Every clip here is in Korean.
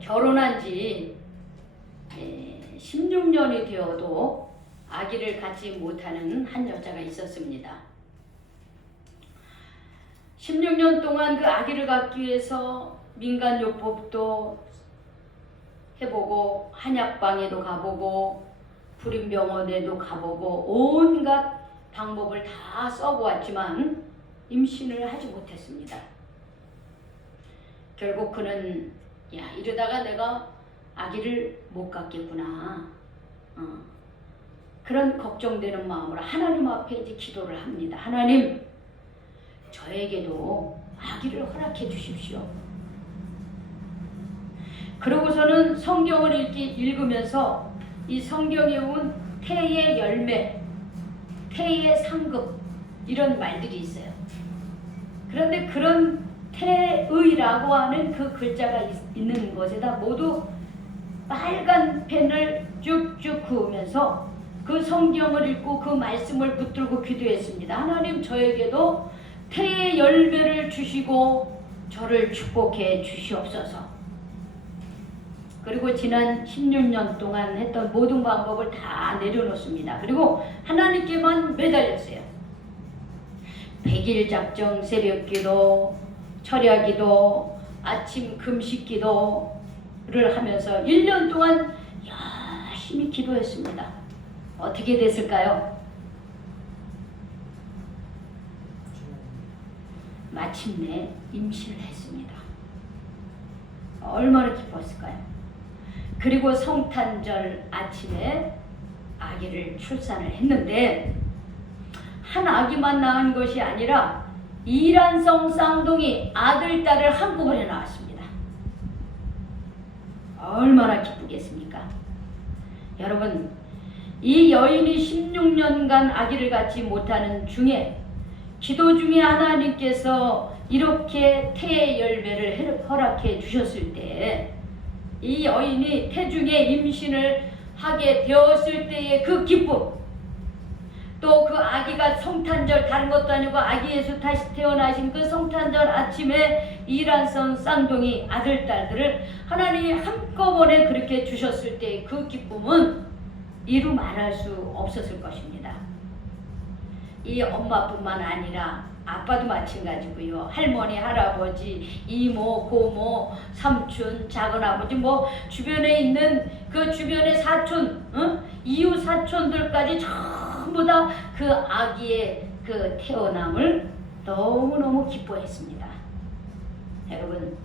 결혼한 지 16년이 되어도 아기를 갖지 못하는 한 여자가 있었습니다. 16년 동안 그 아기를 갖기 위해서 민간요법도 해보고 한약방에도 가보고 불임병원에도 가보고 온갖 방법을 다 써보았지만 임신을 하지 못했습니다. 결국 그는 이러다가 내가 아기를 못 갖겠구나, 그런 걱정되는 마음으로 하나님 앞에 이제 기도를 합니다. 하나님, 저에게도 아기를 허락해 주십시오. 그러고서는 성경을 읽으면서 이 성경에 온 태의 열매, 태의 상급, 이런 말들이 있어요. 그런데 그런 태의라고 하는 그 글자가 있는 것에다 모두 빨간 펜을 쭉쭉 그으면서 그 성경을 읽고 그 말씀을 붙들고 기도했습니다. 하나님, 저에게도 태의 열매를 주시고 저를 축복해 주시옵소서. 그리고 지난 16년 동안 했던 모든 방법을 다 내려놓습니다. 그리고 하나님께만 매달렸어요. 100일 작정, 새벽기도, 철야기도, 아침 금식기도를 하면서 1년 동안 열심히 기도했습니다. 어떻게 됐을까요? 마침내 임신을 했습니다. 얼마나 기뻤을까요? 그리고 성탄절 아침에 아기를 출산을 했는데 한 아기만 낳은 것이 아니라 이란성 쌍둥이 아들, 딸을 한꺼번에 낳았습니다. 얼마나 기쁘겠습니까? 여러분, 이 여인이 16년간 아기를 갖지 못하는 중에 기도 중에 하나님께서 이렇게 태의 열매를 허락해 주셨을 때 이 여인이 태중에 임신을 하게 되었을 때의 그 기쁨, 또 그 아기가 성탄절, 다른 것도 아니고 아기 예수 다시 태어나신 그 성탄절 아침에 이란성 쌍둥이 아들, 딸들을 하나님이 한꺼번에 그렇게 주셨을 때의 그 기쁨은 이루 말할 수 없었을 것입니다. 이 엄마뿐만 아니라 아빠도 마찬가지고요. 할머니, 할아버지, 이모, 고모, 삼촌, 작은아버지, 주변에 있는 그 주변의 사촌, 이웃 사촌들까지 전부 다 그 아기의 그 태어남을 너무너무 기뻐했습니다. 여러분,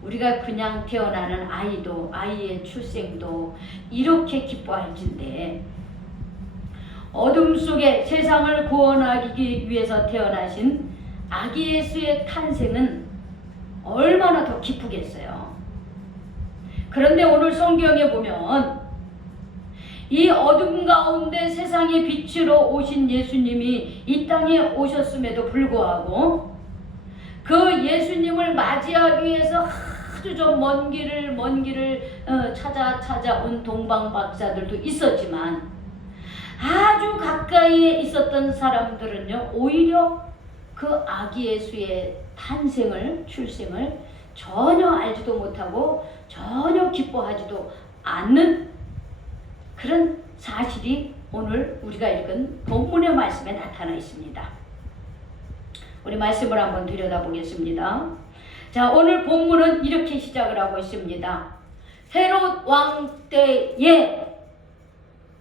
우리가 그냥 태어나는 아이도, 아이의 출생도 이렇게 기뻐할진데 어둠 속에 세상을 구원하기 위해서 태어나신 아기 예수의 탄생은 얼마나 더 기쁘겠어요. 그런데 오늘 성경에 보면 이 어둠 가운데 세상의 빛으로 오신 예수님이 이 땅에 오셨음에도 불구하고 그 예수님을 맞이하기 위해서 아주 좀 먼 길을 찾아온 동방 박사들도 있었지만 아주 가까이에 있었던 사람들은요, 오히려 그 아기 예수의 탄생을, 출생을 전혀 알지도 못하고 전혀 기뻐하지도 않는 그런 사실이 오늘 우리가 읽은 본문의 말씀에 나타나 있습니다. 우리 말씀을 한번 들여다보겠습니다. 자, 오늘 본문은 이렇게 시작을 하고 있습니다. 헤롯 왕 때에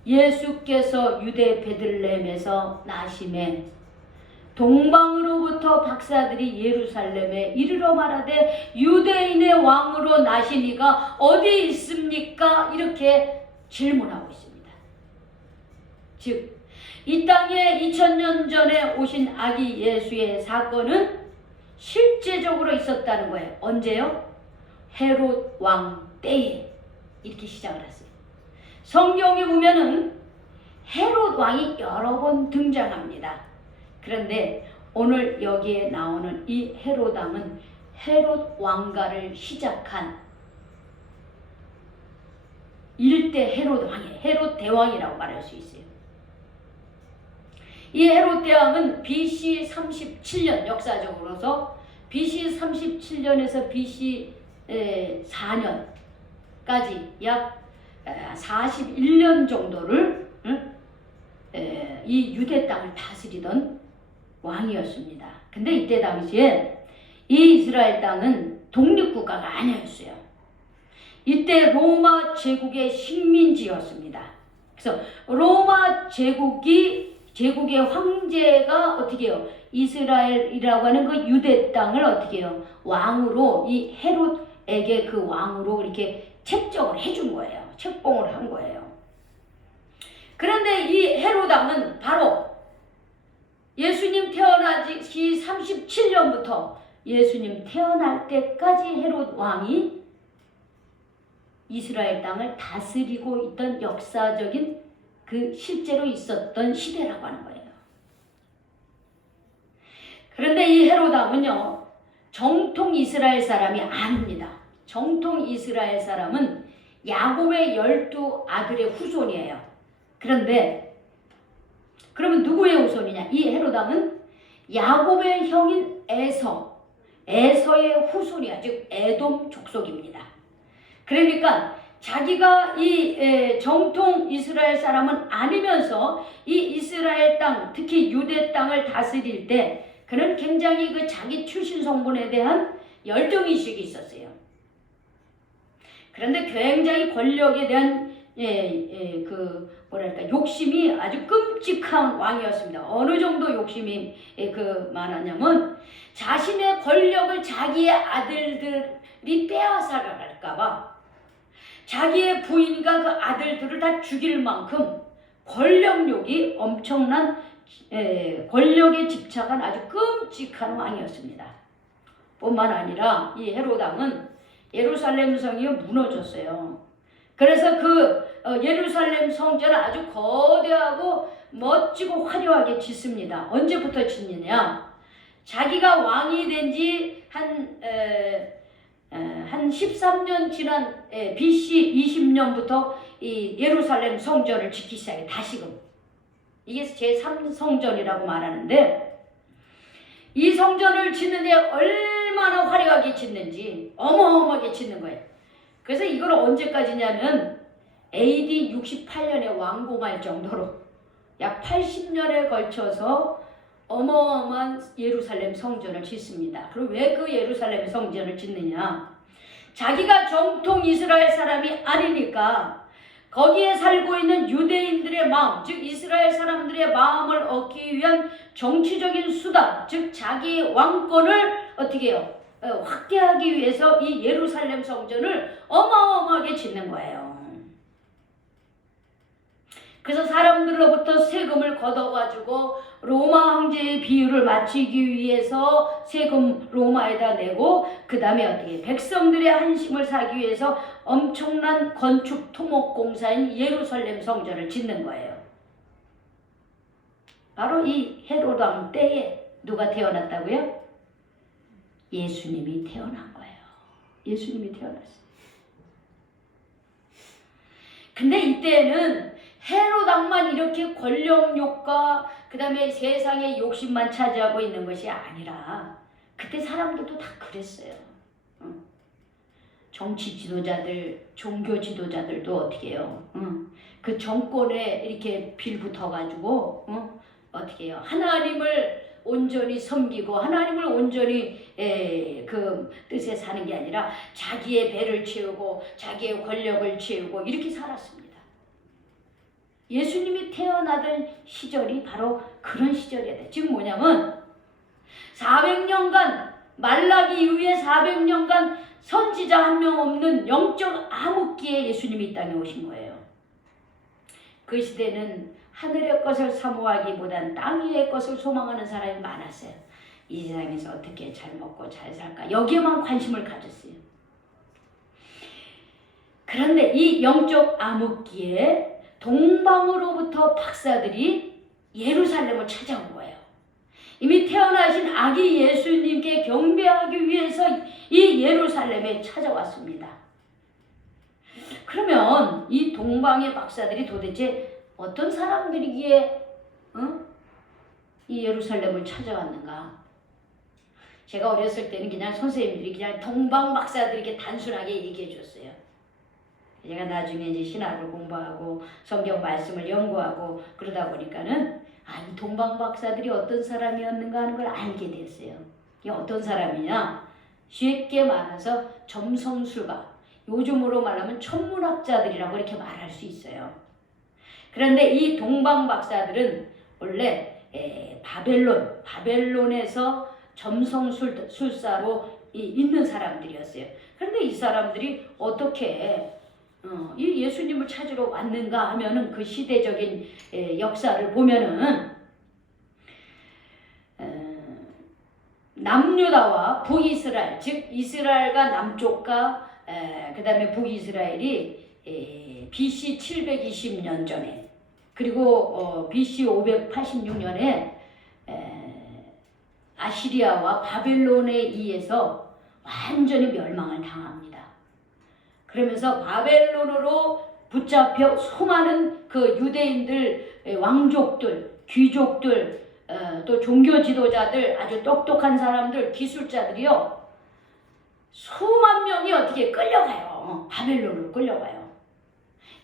예수께서 유대 베들레헴에서 나심에 동방으로부터 박사들이 예루살렘에 이르러 말하되 유대인의 왕으로 나시니가 어디 있습니까? 이렇게 질문하고 있습니다. 즉, 이 땅에 2000년 전에 오신 아기 예수의 사건은 실제적으로 있었다는 거예요. 언제요? 헤롯 왕 때에 이렇게 시작을 했어요. 성경에 보면은 헤롯 왕이 여러 번 등장합니다. 그런데 오늘 여기에 나오는 이 헤롯 왕은 헤롯 왕가를 시작한 일대 헤롯 왕이에요. 헤롯 대왕이라고 말할 수 있어요. 이 헤롯 대왕은 BC 37년, 역사적으로서 BC 37년에서 BC 4년까지 약 41년 정도를 이 유대 땅을 다스리던 왕이었습니다. 근데 이때 당시에 이 이스라엘 땅은 독립국가가 아니었어요. 이때 로마 제국의 식민지였습니다. 그래서 로마 제국의 황제가 어떻게 해요? 이스라엘이라고 하는 그 유대 땅을 어떻게 해요? 왕으로 이 헤롯에게 그 왕으로 이렇게 책정을 해준 거예요. 책봉을 한 거예요. 그런데 이 헤롯 왕은 바로 예수님 태어나기 37년부터 예수님 태어날 때까지 헤롯 왕이 이스라엘 땅을 다스리고 있던 역사적인 그 실제로 있었던 시대라고 하는 거예요. 그런데 이 헤롯 왕은요, 정통 이스라엘 사람이 아닙니다. 정통 이스라엘 사람은 야곱의 12 아들의 후손이에요. 그런데 그러면 누구의 후손이냐? 이 헤롯 왕은 야곱의 형인 에서의 후손이야. 즉 에돔 족속입니다. 그러니까 자기가 이 정통 이스라엘 사람은 아니면서 이 이스라엘 땅, 특히 유대 땅을 다스릴 때 그는 굉장히 그 자기 출신 성분에 대한 열정의식이 있었어요. 그런데 굉장히 권력에 대한 욕심이 아주 끔찍한 왕이었습니다. 어느 정도 욕심이 많았냐면 자신의 권력을 자기의 아들들이 빼앗아갈까봐 자기의 부인과 그 아들들을 다 죽일 만큼 권력욕이 엄청난 권력에 집착한 아주 끔찍한 왕이었습니다. 뿐만 아니라 이 헤롯 왕은 예루살렘 성이 무너졌어요. 그래서 그 예루살렘 성전을 아주 거대하고 멋지고 화려하게 짓습니다. 언제부터 짓느냐? 자기가 왕이 된 지 한 13년 지난 BC 20년부터 이 예루살렘 성전을 짓기 시작해. 다시금. 이게 제3성전이라고 말하는데 이 성전을 짓는데 얼마나 화려하게 짓는지 어마어마하게 짓는 거예요. 그래서 이걸 언제까지냐면 AD 68년에 완공할 정도로 약 80년에 걸쳐서 어마어마한 예루살렘 성전을 짓습니다. 그리고 왜 그 예루살렘 성전을 짓느냐? 자기가 정통 이스라엘 사람이 아니니까 거기에 살고 있는 유대인들의 마음, 즉 이스라엘 사람들의 마음을 얻기 위한 정치적인 수단, 즉 자기의 왕권을 어떻게 해요? 확대하기 위해서 이 예루살렘 성전을 어마어마하게 짓는 거예요. 그래서 사람들로부터 세금을 걷어가지고 로마 황제의 비율을 맞추기 위해서 세금 로마에다 내고 그 다음에 어떻게 백성들의 한심을 사기 위해서 엄청난 건축 토목 공사인 예루살렘 성전을 짓는 거예요. 바로 이 헤롯 왕 때에 누가 태어났다고요? 예수님이 태어난 거예요. 예수님이 태어났어요. 근데 이때는 헤롯 왕만 이렇게 권력욕과 그 다음에 세상의 욕심만 차지하고 있는 것이 아니라 그때 사람들도 다 그랬어요. 정치 지도자들, 종교 지도자들도 어떻게 해요? 그 정권에 이렇게 빌붙어가지고 어떻게 해요? 하나님을 온전히 섬기고 하나님을 온전히 그 뜻에 사는 게 아니라 자기의 배를 채우고 자기의 권력을 채우고 이렇게 살았습니다. 예수님이 태어나던 시절이 바로 그런 시절이었대요. 지금 뭐냐면 400년간 말라기 이후에 400년간 선지자 한 명 없는 영적 암흑기에 예수님이 이 땅에 오신 거예요. 그 시대는 하늘의 것을 사모하기보단 땅 위의 것을 소망하는 사람이 많았어요. 이 세상에서 어떻게 잘 먹고 잘 살까 여기에만 관심을 가졌어요. 그런데 이 영적 암흑기에 동방으로부터 박사들이 예루살렘을 찾아온 거예요. 이미 태어나신 아기 예수님께 경배하기 위해서 이 예루살렘에 찾아왔습니다. 그러면 이 동방의 박사들이 도대체 어떤 사람들이기에 이 예루살렘을 찾아왔는가? 제가 어렸을 때는 그냥 선생님들이 그냥 동방박사들이 이렇게 단순하게 얘기해 줬어요. 제가 나중에 이제 신학을 공부하고 성경 말씀을 연구하고 그러다 보니까는 이 동방박사들이 어떤 사람이었는가 하는 걸 알게 됐어요. 이게 어떤 사람이냐? 쉽게 말해서 점성술가, 요즘으로 말하면 천문학자들이라고 이렇게 말할 수 있어요. 그런데 이 동방박사들은 원래 바벨론에서 점성술사로 있는 사람들이었어요. 그런데 이 사람들이 어떻게 이 예수님을 찾으러 왔는가 하면은 그 시대적인 역사를 보면은 남유다와 북이스라엘, 즉 이스라엘과 남쪽과 그 다음에 북이스라엘이 BC 720년 전에 그리고 BC 586년에 아시리아와 바벨론에 의해서 완전히 멸망을 당합니다. 그러면서 바벨론으로 붙잡혀 수많은 그 유대인들, 왕족들, 귀족들, 또 종교 지도자들, 아주 똑똑한 사람들, 기술자들이요. 수만 명이 어떻게 끌려가요. 바벨론으로 끌려가요.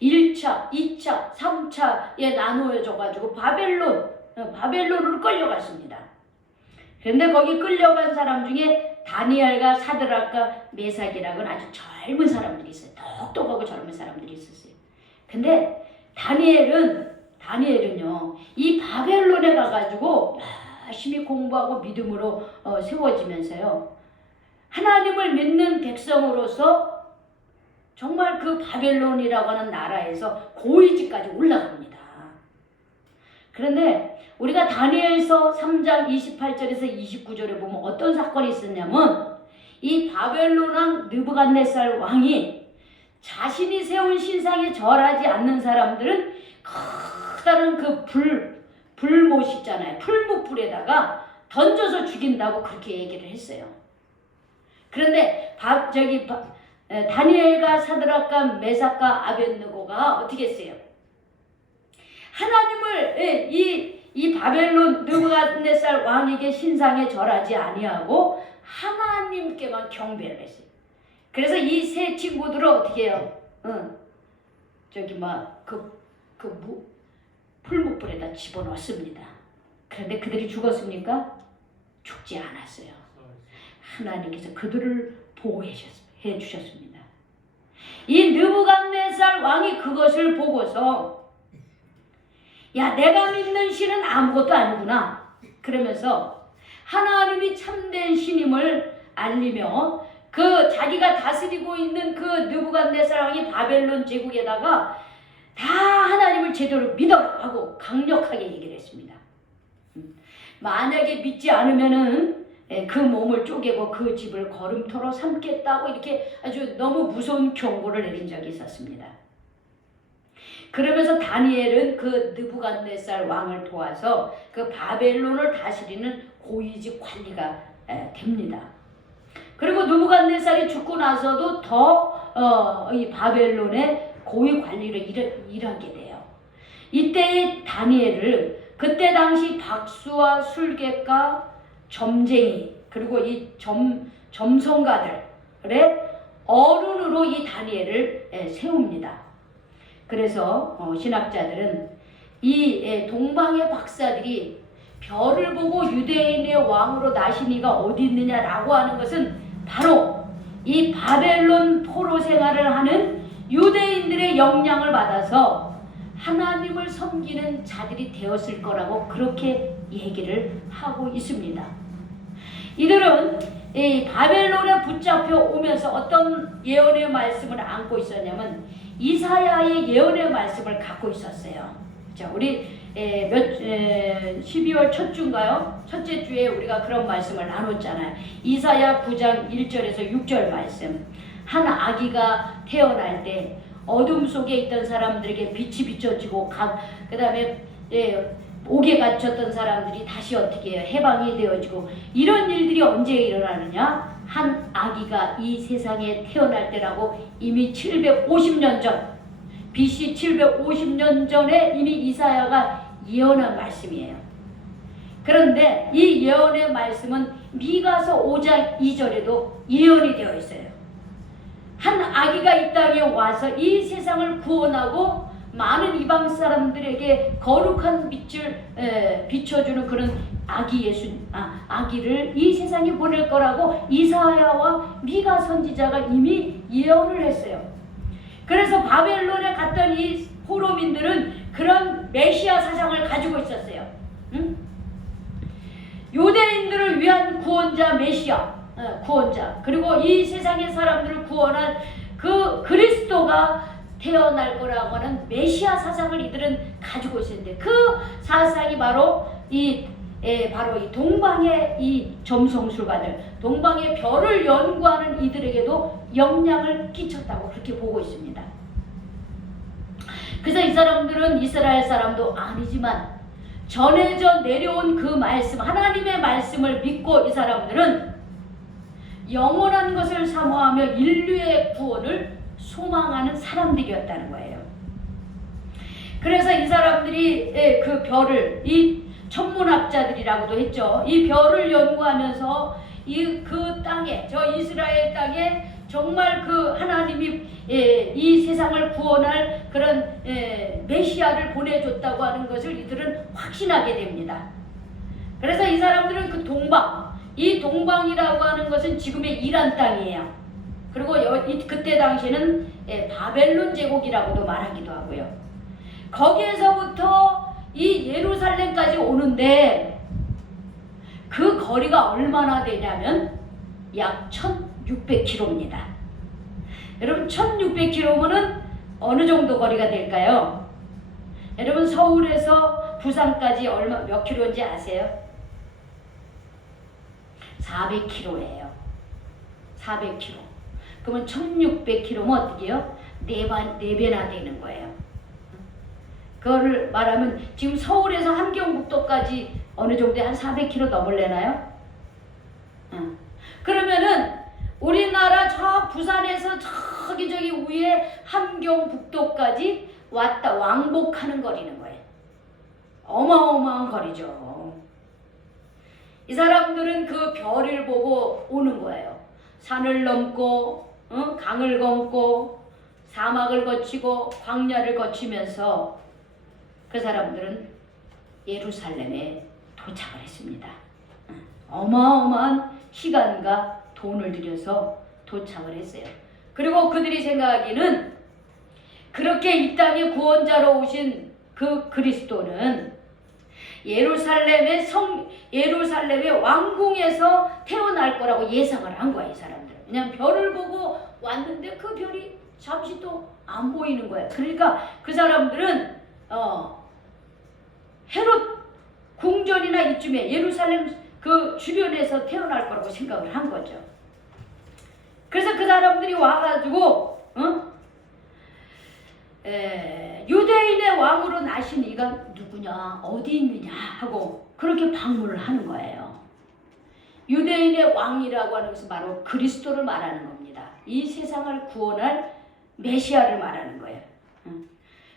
1차, 2차, 3차에 나누어져가지고 바벨론으로 끌려갔습니다. 그런데 거기 끌려간 사람 중에 다니엘과 사드락과 메삭이라고는 아주 젊은 사람들이 있어요. 똑똑하고 젊은 사람들이 있었어요. 근데 다니엘은요, 이 바벨론에 가가지고 열심히 공부하고 믿음으로 세워지면서요, 하나님을 믿는 백성으로서 정말 그 바벨론이라고 하는 나라에서 고위직까지 올라갑니다. 그런데 우리가 다니엘서 3장 28절에서 29절에 보면 어떤 사건이 있었냐면 이 바벨론 왕 느부갓네살 왕이 자신이 세운 신상에 절하지 않는 사람들은 커다란 그 불못 있잖아요. 풀무불에다가 던져서 죽인다고 그렇게 얘기를 했어요. 그런데 다니엘과 사드락과 메삭과 아벳느고가 어떻게 했어요? 하나님을 이 바벨론 느부갓네살 왕에게 신상에 절하지 아니하고 하나님께만 경배를 했어요. 그래서 이 세 친구들을 어떻게 해요? 풀무불에다 집어넣습니다. 그런데 그들이 죽었습니까? 죽지 않았어요. 하나님께서 그들을 보호해 주셨습니다. 이 느부갓네살 왕이 그것을 보고서 야, 내가 믿는 신은 아무것도 아니구나. 그러면서 하나님이 참된 신임을 알리며 그 자기가 다스리고 있는 그 느부갓네살 왕이 바벨론 제국에다가 다 하나님을 제대로 믿어라 하고 강력하게 얘기를 했습니다. 만약에 믿지 않으면은 그 몸을 쪼개고 그 집을 거름토로 삼겠다고 이렇게 아주 너무 무서운 경고를 내린 적이 있었습니다. 그러면서 다니엘은 그 느부갓네살 왕을 도와서 그 바벨론을 다스리는 고위직 관리가 됩니다. 그리고 느부갓네살이 죽고 나서도 더 이 바벨론의 고위 관리를 일하게 돼요. 이때의 다니엘을 그때 당시 박수와 술객과 점쟁이 그리고 이 점성가들의 어른으로 이 다니엘을 세웁니다. 그래서 신학자들은 이 동방의 박사들이 별을 보고 유대인의 왕으로 나신 이가 어디 있느냐라고 하는 것은 바로 이 바벨론 포로 생활을 하는 유대인들의 영향을 받아서 하나님을 섬기는 자들이 되었을 거라고 그렇게 얘기를 하고 있습니다. 이들은 이 바벨론에 붙잡혀 오면서 어떤 예언의 말씀을 안고 있었냐면 이사야의 예언의 말씀을 갖고 있었어요. 자, 우리 12월 첫 주인가요? 첫째 주에 우리가 그런 말씀을 나눴잖아요. 이사야 9장 1절에서 6절 말씀. 한 아기가 태어날 때 어둠 속에 있던 사람들에게 빛이 비춰지고 그 다음에 옥에 갇혔던 사람들이 다시 어떻게 해요? 해방이 되어지고 이런 일들이 언제 일어나느냐? 한 아기가 이 세상에 태어날 때라고 이미 750년 전 BC 750년 전에 이미 이사야가 예언한 말씀이에요. 그런데 이 예언의 말씀은 미가서 5장 2절에도 예언이 되어 있어요. 한 아기가 이 땅에 와서 이 세상을 구원하고 많은 이방 사람들에게 거룩한 빛을 비춰주는 그런 아기를 이 세상에 보낼 거라고 이사야와 미가 선지자가 이미 예언을 했어요. 그래서 바벨론에 갔던 이 포로민들은 그런 메시아 사상을 가지고 있었어요. 응? 유대인들을 위한 구원자 메시아, 구원자, 그리고 이 세상의 사람들을 구원한 그 그리스도가 태어날 거라고 하는 메시아 사상을 이들은 가지고 있었는데, 그 사상이 바로 이 동방의 이 점성술가들, 동방의 별을 연구하는 이들에게도 영향을 끼쳤다고 그렇게 보고 있습니다. 그래서 이 사람들은 이스라엘 사람도 아니지만 전해져 내려온 그 말씀, 하나님의 말씀을 믿고 이 사람들은 영원한 것을 사모하며 인류의 구원을 소망하는 사람들이었다는 거예요. 그래서 이 사람들이 그 별을, 이 천문학자들이라고도 했죠. 이 별을 연구하면서 그 땅에, 저 이스라엘 땅에 정말 그 하나님이 이 세상을 구원할 그런 메시아를 보내줬다고 하는 것을 이들은 확신하게 됩니다. 그래서 이 사람들은 그 동방, 이 동방이라고 하는 것은 지금의 이란 땅이에요. 그리고 그때 당시에는 바벨론 제국이라고도 말하기도 하고요. 거기에서부터 이 예루살렘까지 오는데 그 거리가 얼마나 되냐면 약 1600km입니다. 여러분 1600km면 어느 정도 거리가 될까요? 여러분 서울에서 부산까지 몇 킬로인지 아세요? 400km예요. 400km. 그러면 1600km면 어떻게 해요? 4배나 되는 거예요. 그거를 말하면 지금 서울에서 함경북도까지 어느 정도에 한 400km 넘을래나요? 그러면은 우리나라 저 부산에서 저기 위에 함경북도까지 왔다 왕복하는 거리는 거예요. 어마어마한 거리죠. 이 사람들은 그 별을 보고 오는 거예요. 산을 넘고 강을 건고 사막을 거치고 광야를 거치면서 그 사람들은 예루살렘에 도착을 했습니다. 어마어마한 시간과 돈을 들여서 도착을 했어요. 그리고 그들이 생각하기는 그렇게 이 땅에 구원자로 오신 그 그리스도는 예루살렘의 왕궁에서 태어날 거라고 예상을 한 거야, 이 사람들은. 그냥 별을 보고 왔는데 그 별이 잠시 또 안 보이는 거야. 그러니까 그 사람들은 헤롯 궁전이나 이쯤에 예루살렘 그 주변에서 태어날 거라고 생각을 한 거죠. 그래서 그 사람들이 와가지고 유대인의 왕으로 나신 이가 누구냐, 어디 있느냐 하고 그렇게 방문을 하는 거예요. 유대인의 왕이라고 하는 것은 바로 그리스도를 말하는 겁니다. 이 세상을 구원할 메시아를 말하는 거예요.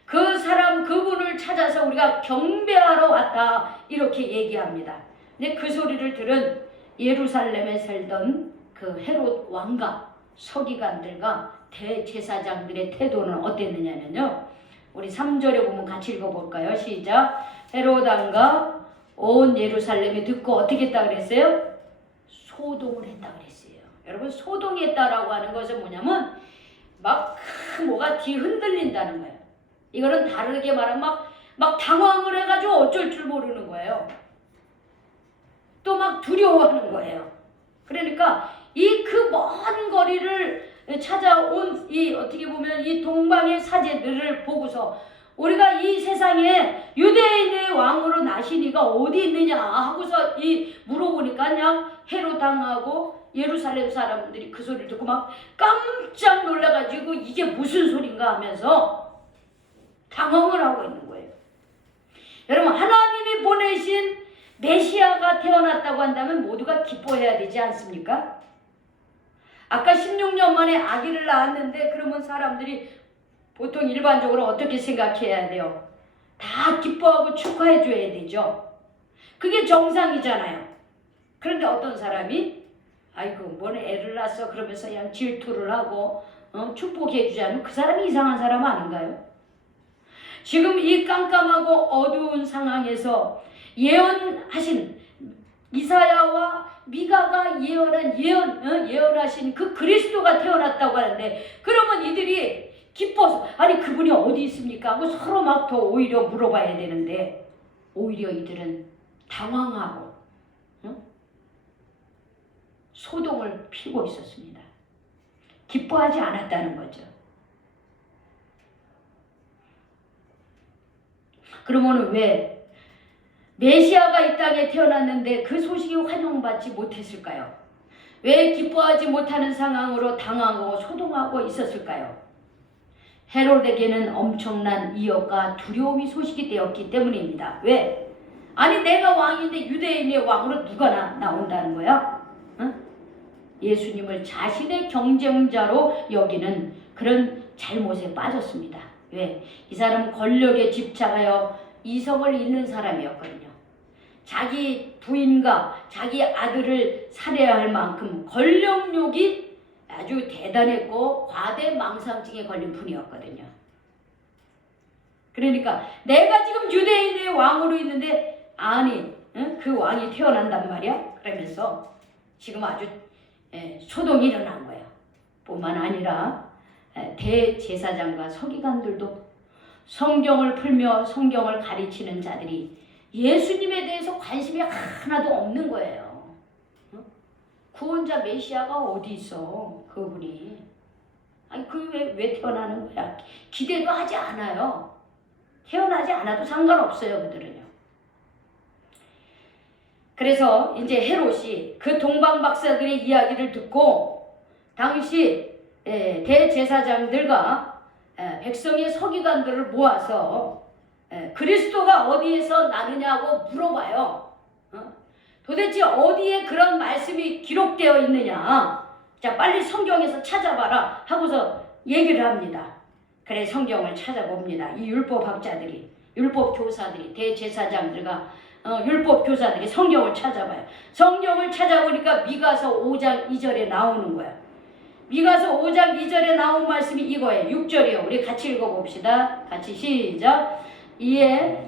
그 사람, 그분을 찾아서 우리가 경배하러 왔다 이렇게 얘기합니다. 근데 그 소리를 들은 예루살렘에 살던 그 헤롯 왕과 서기관들과 대제사장들의 태도는 어땠느냐면요, 우리 3절에 보면 같이 읽어볼까요? 시작. 헤롯 왕과 온 예루살렘이 듣고 어떻게 했다 그랬어요? 소동을 했다 그랬어요. 여러분, 소동했다라고 하는 것은 뭐냐면 막 뭐가 뒤흔들린다는 거예요. 이거는 다르게 말하면 막 당황을 해가지고 어쩔 줄 모르는 거예요. 또 막 두려워하는 거예요. 그러니까 이 그 먼 거리를 찾아온 이 어떻게 보면 이 동방의 사제들을 보고서 우리가 이 세상에 유대인의 왕으로 나신 이가 어디 있느냐 하고서 이 물어보니까 그냥 헤롯 당하고 예루살렘 사람들이 그 소리를 듣고 막 깜짝 놀라가지고 이게 무슨 소린가 하면서 당황을 하고 있는 거예요. 여러분, 하나님이 보내신 메시아가 태어났다고 한다면 모두가 기뻐해야 되지 않습니까? 아까 16년 만에 아기를 낳았는데 그러면 사람들이 보통 일반적으로 어떻게 생각해야 돼요? 다 기뻐하고 축하해 줘야 되죠. 그게 정상이잖아요. 그런데 어떤 사람이 아이고 뭔 애를 낳았어 그러면서 그냥 질투를 하고 축복해 주지 않으면 그 사람이 이상한 사람 아닌가요? 지금 이 깜깜하고 어두운 상황에서 예언하신 이사야와 미가가 예언하신 그 그리스도가 태어났다고 하는데, 그러면 이들이 기뻐서 아니 그분이 어디 있습니까 하고 서로 막 더 오히려 물어봐야 되는데, 오히려 이들은 당황하고 소동을 피우고 있었습니다. 기뻐하지 않았다는 거죠. 그러면 왜 메시아가 이 땅에 태어났는데 그 소식이 환영받지 못했을까요? 왜 기뻐하지 못하는 상황으로 당황하고 소동하고 있었을까요? 헤롯에게는 엄청난 위협과 두려움이 소식이 되었기 때문입니다. 왜? 아니 내가 왕인데 유대인의 왕으로 누가 나온다는 거야? 예수님을 자신의 경쟁자로 여기는 그런 잘못에 빠졌습니다. 왜? 이 사람은 권력에 집착하여 이성을 잃는 사람이었거든요. 자기 부인과 자기 아들을 살해할 만큼 권력욕이 아주 대단했고 과대망상증에 걸린 분이었거든요. 그러니까 내가 지금 유대인의 왕으로 있는데 아니 그 왕이 태어난단 말이야? 그러면서 지금 아주 소동이 일어난 거예요. 뿐만 아니라 대제사장과 서기관들도 성경을 풀며 성경을 가르치는 자들이 예수님에 대해서 관심이 하나도 없는 거예요. 구원자 메시아가 어디 있어 그분이. 아니 그 왜 태어나는 거야. 기대도 하지 않아요. 태어나지 않아도 상관없어요 그들은요. 그래서 이제 헤롯이 그 동방박사들의 이야기를 듣고 당시 대제사장들과 백성의 서기관들을 모아서 그리스도가 어디에서 나느냐고 물어봐요. 도대체 어디에 그런 말씀이 기록되어 있느냐. 자 빨리 성경에서 찾아봐라 하고서 얘기를 합니다. 그래 성경을 찾아봅니다. 이 율법학자들이, 율법교사들이, 대제사장들과 율법교사들이 성경을 찾아봐요. 성경을 찾아보니까 미가서 5장 2절에 나오는 거야. 미가서 5장 2절에 나온 말씀이 이거예요. 6절이요. 우리 같이 읽어봅시다. 같이 시작. 2장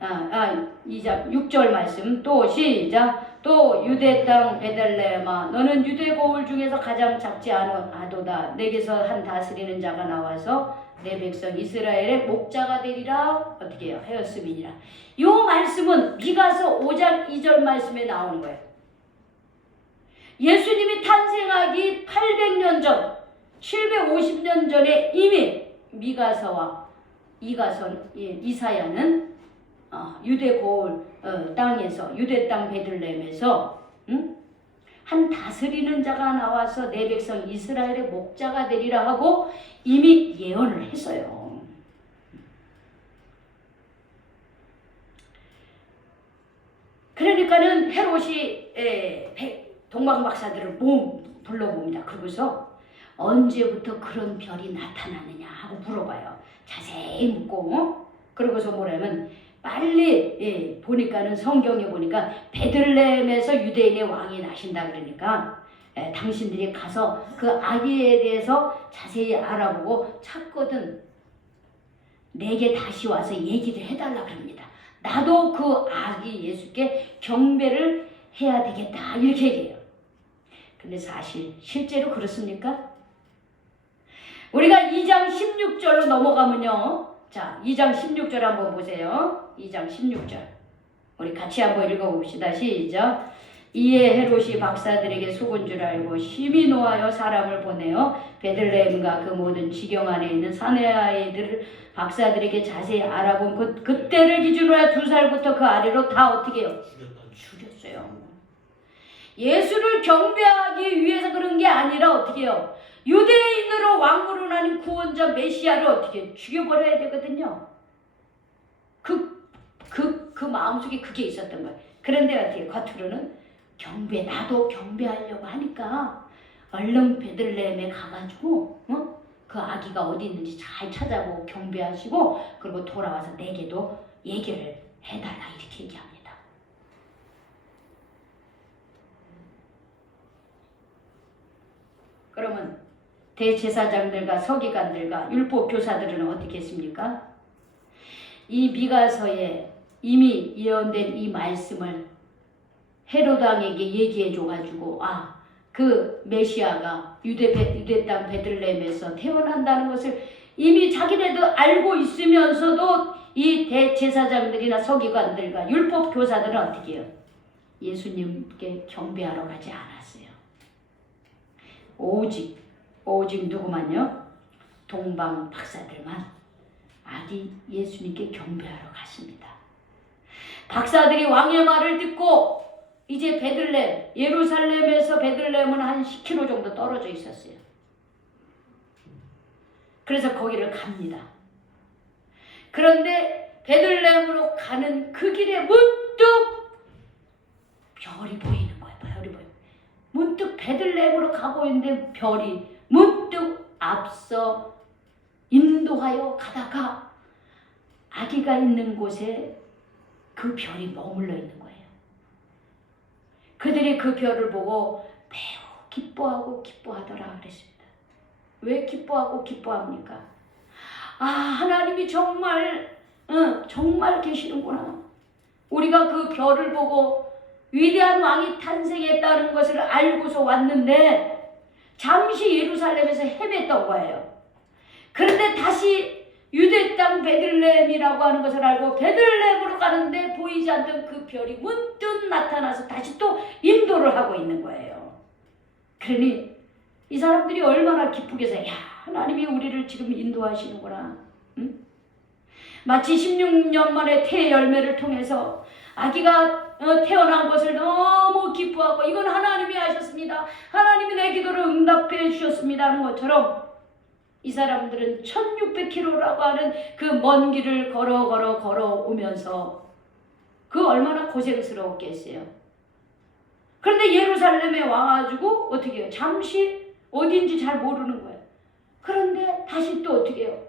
6절 말씀 또 시작. 또 유대 땅 베들레헴아 너는 유대 거울 중에서 가장 작지 않아도다. 내게서 한 다스리는 자가 나와서 내 백성 이스라엘의 목자가 되리라. 어떻게 해요? 하였음이니라. 이 말씀은 미가서 5장 2절 말씀에 나오는 거예요. 예수님이 탄생하기 800년 전, 750년 전에 이미 미가서와 이사야는 유대 고을 땅에서, 유대 땅 베들레헴에서 한 다스리는 자가 나와서 내 백성 이스라엘의 목자가 되리라 하고 이미 예언을 했어요. 그러니까는 헤롯이 동방박사들을 불러봅니다. 그러고서 언제부터 그런 별이 나타나느냐 하고 물어봐요. 자세히 묻고 그러고서 뭐냐면 빨리 보니까는 성경에 보니까 베들레헴에서 유대인의 왕이 나신다 그러니까 당신들이 가서 그 아기에 대해서 자세히 알아보고 찾거든 내게 다시 와서 얘기를 해달라 그럽니다. 나도 그 아기 예수께 경배를 해야 되겠다 이렇게 얘기해요. 근데 사실 실제로 그렇습니까? 우리가 2장 16절로 넘어가면요. 자, 2장 16절 한번 보세요. 2장 16절. 우리 같이 한번 읽어봅시다. 시작. 이에 헤롯이 박사들에게 속은 줄 알고 심히 노하여 사람을 보내어 베들레헴과 그 모든 지경 안에 있는 사내 아이들을 박사들에게 자세히 알아본 그때를 기준으로 2살부터 그 아래로 다 어떻게 해요? 죽였어요. 예수를 경배하기 위해서 그런 게 아니라 어떻게 해요? 유대인으로 왕으로 나는 구원자 메시아를 어떻게 죽여버려야 되거든요. 그 마음속에 그게 있었던 거예요. 그런데 어떻게 겉으로는 나도 경배하려고 하니까 얼른 베들레헴에 가가지고 그 아기가 어디 있는지 잘 찾아보고 경배하시고 그리고 돌아와서 내게도 얘기를 해달라 이렇게 얘기합니다. 대제사장들과 서기관들과 율법 교사들은 어떻게 했습니까? 이 미가서에 이미 예언된 이 말씀을 헤롯 왕에게 얘기해 줘가지고 그 메시아가 유대 땅 베들레헴에서 태어난다는 것을 이미 자기네도 알고 있으면서도 이 대제사장들이나 서기관들과 율법 교사들은 어떻게 해요? 예수님께 경배하러 가지 않았어요. 오직 누구만요? 동방 박사들만 아기 예수님께 경배하러 갔습니다. 박사들이 왕의 말을 듣고 이제 베들레헴, 예루살렘에서 베들레헴은 한 10km 정도 떨어져 있었어요. 그래서 거기를 갑니다. 그런데 베들레헴으로 가는 그 길에 문득 별이 보이는 거예요. 별이 보여요. 문득 베들레헴으로 가고 있는데 별이 문득 앞서 인도하여 가다가 아기가 있는 곳에 그 별이 머물러 있는 거예요. 그들이 그 별을 보고 매우 기뻐하더라 그랬습니다. 왜 기뻐합니까? 하나님이 정말 계시는구나. 우리가 그 별을 보고 위대한 왕이 탄생했다는 것을 알고서 왔는데 잠시 예루살렘에서 헤맸던 거예요. 그런데 다시 유대 땅 베들레헴이라고 하는 것을 알고 베들레헴으로 가는데 보이지 않던 그 별이 문득 나타나서 다시 또 인도를 하고 있는 거예요. 그러니 이 사람들이 얼마나 기쁘게 해서 하나님이 우리를 지금 인도하시는구나. 응? 마치 16년 만에 태 열매를 통해서 아기가 태어난 것을 너무 기뻐하고 이건 하나님이 하셨습니다. 하나님이 내 기도를 응답해 주셨습니다 하는 것처럼 이 사람들은 1600km라고 하는 그 먼 길을 걸어오면서 그 얼마나 고생스러웠겠어요. 그런데 예루살렘에 와가지고 어떻게 해요? 잠시 어디인지 잘 모르는 거예요. 그런데 다시 또 어떻게 해요?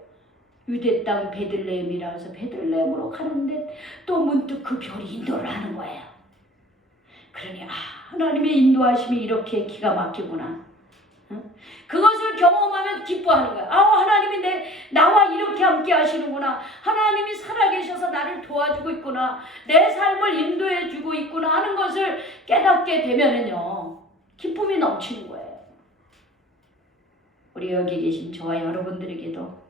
유대 땅 베들레헴이라 해서 베들레헴으로 가는데 또 문득 그 별이 인도를 하는 거예요. 그러니 하나님의 인도하심이 이렇게 기가 막히구나. 그것을 경험하면 기뻐하는 거야. 하나님이 나와 이렇게 함께 하시는구나. 하나님이 살아계셔서 나를 도와주고 있구나. 내 삶을 인도해 주고 있구나 하는 것을 깨닫게 되면은요, 기쁨이 넘치는 거예요. 우리 여기 계신 저와 여러분들에게도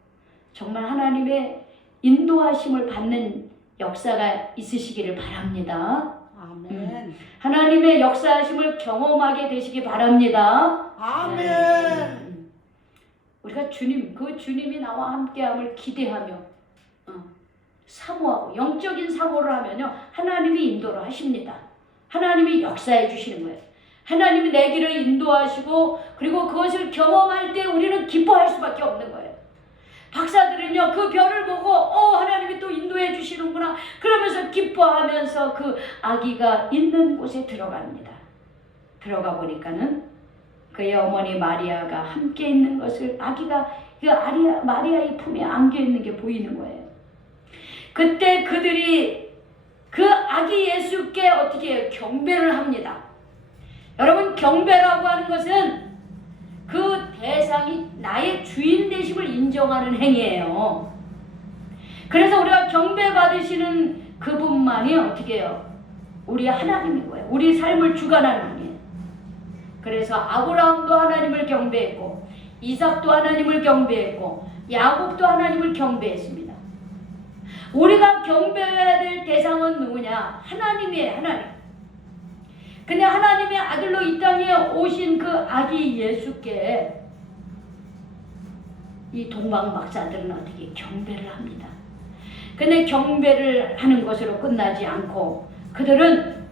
정말 하나님의 인도하심을 받는 역사가 있으시기를 바랍니다. 아멘. 하나님의 역사하심을 경험하게 되시기 바랍니다. 아멘. 우리가 그 주님이 나와 함께함을 기대하며 사모하고 영적인 사모를 하면요, 하나님이 인도를 하십니다. 하나님이 역사해 주시는 거예요. 하나님이 내 길을 인도하시고 그리고 그것을 경험할 때 우리는 기뻐할 수밖에 없는 거예요. 박사들은요, 그 별을 보고 하나님이 또 인도해 주시는구나 그러면서 기뻐하면서 그 아기가 있는 곳에 들어갑니다. 들어가 보니까는 그의 어머니 마리아가 함께 있는 것을 아기가 마리아의 품에 안겨 있는 게 보이는 거예요. 그때 그들이 그 아기 예수께 어떻게 해요? 경배를 합니다. 여러분, 경배라고 하는 것은 그 대상이 나의 주인 되심을 인정하는 행위예요. 그래서 우리가 경배 받으시는 그분만이 어떻게 해요? 우리 하나님인 거예요. 우리 삶을 주관하는 분이에요. 그래서 아브라함도 하나님을 경배했고 이삭도 하나님을 경배했고 야곱도 하나님을 경배했습니다. 우리가 경배해야 될 대상은 누구냐? 하나님이에요. 하나님. 근데 하나님의 아들로 이 땅에 오신 그 아기 예수께 이 동방 박사들은 어떻게 경배를 합니다. 근데 경배를 하는 것으로 끝나지 않고 그들은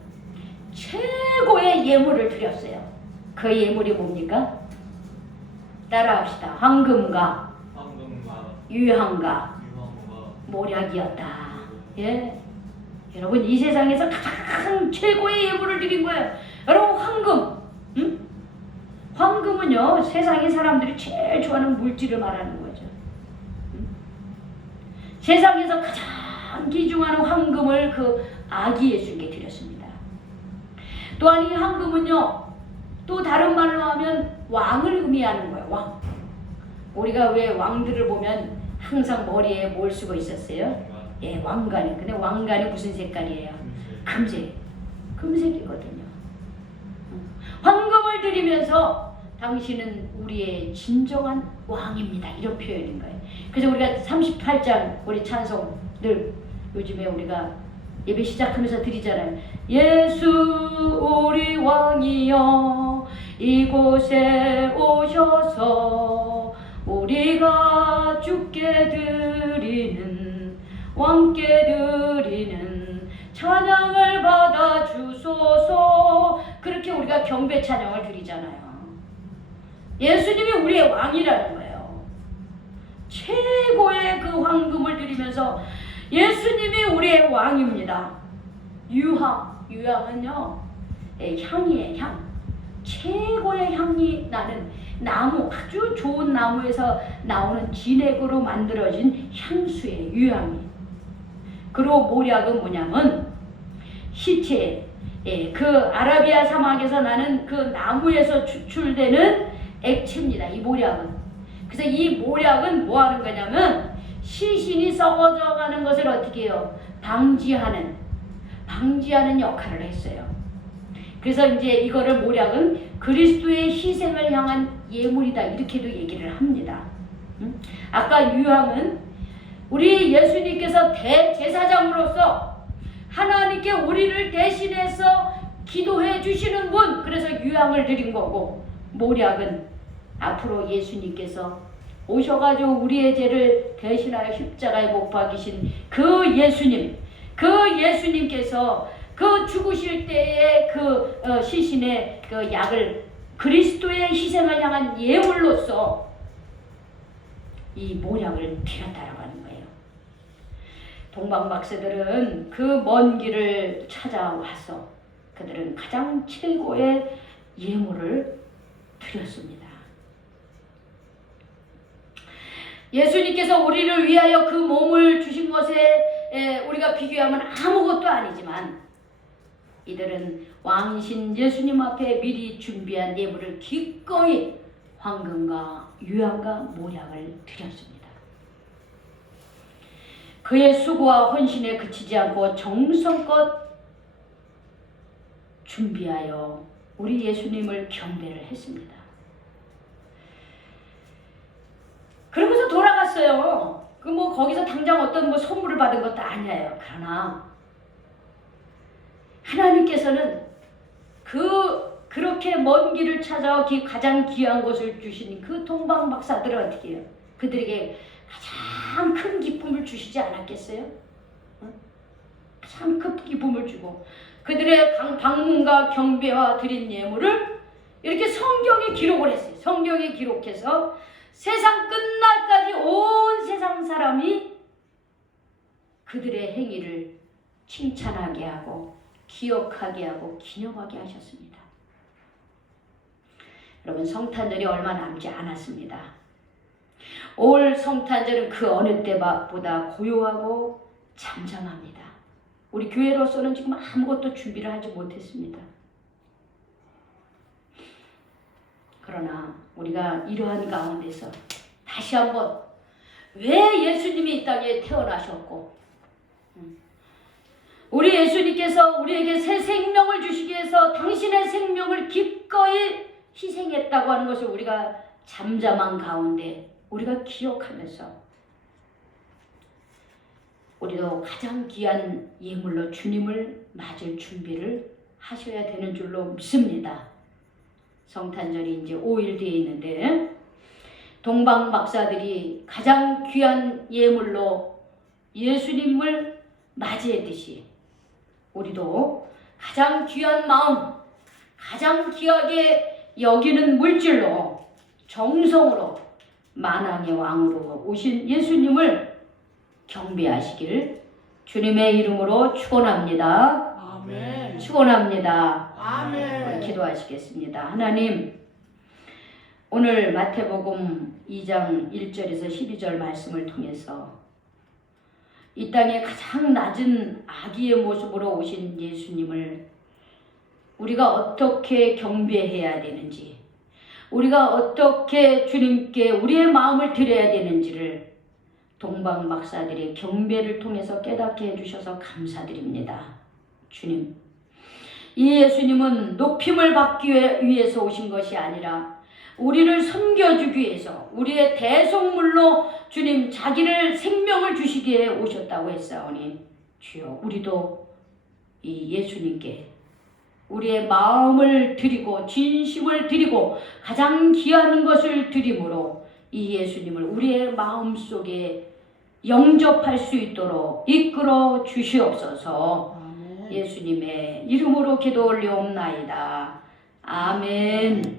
최고의 예물을 드렸어요. 그 예물이 뭡니까? 따라합시다. 황금과 유향과 모략이었다. 예. 여러분, 이 세상에서 가장 최고의 예물을 드린 거예요. 여러분, 황금. 황금은요, 세상의 사람들이 제일 좋아하는 물질을 말하는 거죠. 세상에서 가장 귀중한 황금을 그 아기 예수께 드렸습니다. 또한 이 황금은요, 또 다른 말로 하면 왕을 의미하는 거예요. 왕. 우리가 왜 왕들을 보면 항상 머리에 뭘 쓰고 있었어요? 예, 왕관이. 근데 왕관이 무슨 색깔이에요? 금색. 금색이거든요. 황금을 드리면서 당신은 우리의 진정한 왕입니다. 이런 표현인 거예요. 그래서 우리가 38장 우리 찬송 늘 요즘에 우리가 예배 시작하면서 드리잖아요. 예수 우리 왕이여 이곳에 오셔서 우리가 주께 드리는 왕께 드리는 찬양을 받아 주소서. 그렇게 우리가 경배 찬양을 드리잖아요. 예수님이 우리의 왕이라는 거예요. 최고의 그 황금을 드리면서 예수님이 우리의 왕입니다. 유향은요, 향이에요. 향. 최고의 향이 나는 나무, 아주 좋은 나무에서 나오는 진액으로 만들어진 향수의 유향이. 그리고 모략은 뭐냐면 시체, 그 아라비아 사막에서 나는 그 나무에서 추출되는 액체입니다. 이 모략은. 그래서 이 모략은 뭐 하는 거냐면 시신이 썩어져 가는 것을 어떻게 해요? 방지하는 역할을 했어요. 그래서 이제 이거를 모략은 그리스도의 희생을 향한 예물이다, 이렇게도 얘기를 합니다. 아까 유향은 우리 예수님께서 대제사장으로서 하나님께 우리를 대신해서 기도해 주시는 분, 그래서 유향을 드린 거고, 모략은 앞으로 예수님께서 오셔가지고 우리의 죄를 대신하여 십자가에 못 박이신 그 예수님께서 그 죽으실 때의 그 시신의 그 약을 그리스도의 희생을 향한 예물로서 이 모략을 드렸다라고 하는 거예요. 동방박사들은 그 먼 길을 찾아와서 그들은 가장 최고의 예물을 드렸습니다. 예수님께서 우리를 위하여 그 몸을 주신 것에 우리가 비교하면 아무것도 아니지만 이들은 왕이신 예수님 앞에 미리 준비한 예물을 기꺼이 황금과 유향과 모략을 드렸습니다. 그의 수고와 헌신에 그치지 않고 정성껏 준비하여 우리 예수님을 경배를 했습니다. 그러면서 돌아갔어요. 그 뭐 거기서 당장 어떤 뭐 선물을 받은 것도 아니에요. 그러나 하나님께서는 그렇게 먼 길을 찾아와 가장 귀한 것을 주신 그 동방 박사들은 어떻게 해요? 그들에게 가장 큰 기쁨을 주시지 않았겠어요? 가장 큰 기쁨을 주고 그들의 방문과 경배와 드린 예물을 이렇게 성경에 기록을 했어요. 성경에 기록해서 세상 끝날까지 온 세상 사람이 그들의 행위를 칭찬하게 하고 기억하게 하고 기념하게 하셨습니다. 여러분, 성탄절이 얼마 남지 않았습니다. 올 성탄절은 그 어느 때보다 고요하고 잠잠합니다. 우리 교회로서는 지금 아무것도 준비를 하지 못했습니다. 그러나 우리가 이러한 가운데서 다시 한번 왜 예수님이 이 땅에 태어나셨고 우리 예수님께서 우리에게 새 생명을 주시기 위해서 당신의 생명을 기꺼이 희생했다고 하는 것을 우리가 잠잠한 가운데 우리가 기억하면서 우리도 가장 귀한 예물로 주님을 맞을 준비를 하셔야 되는 줄로 믿습니다. 성탄절이 이제 5일 뒤에 있는데 동방 박사들이 가장 귀한 예물로 예수님을 맞이했듯이 우리도 가장 귀한 마음, 가장 귀하게 여기는 물질로 정성으로 만왕의 왕으로 오신 예수님을 경배하시기를 주님의 이름으로 축원합니다. 아멘. 축원합니다. 아멘. 우리 기도하시겠습니다. 하나님, 오늘 마태복음 2장 1절에서 12절 말씀을 통해서 이 땅에 가장 낮은 아기의 모습으로 오신 예수님을 우리가 어떻게 경배해야 되는지, 우리가 어떻게 주님께 우리의 마음을 드려야 되는지를 동방 박사들의 경배를 통해서 깨닫게 해주셔서 감사드립니다. 주님, 이 예수님은 높임을 받기 위해서 오신 것이 아니라 우리를 섬겨주기 위해서 우리의 대속물로 주님 자기를 생명을 주시기에 오셨다고 했사오니 주여, 우리도 이 예수님께 우리의 마음을 드리고 진심을 드리고 가장 귀한 것을 드림으로 이 예수님을 우리의 마음속에 영접할 수 있도록 이끌어 주시옵소서. 아멘. 예수님의 이름으로 기도 올리옵나이다. 아멘.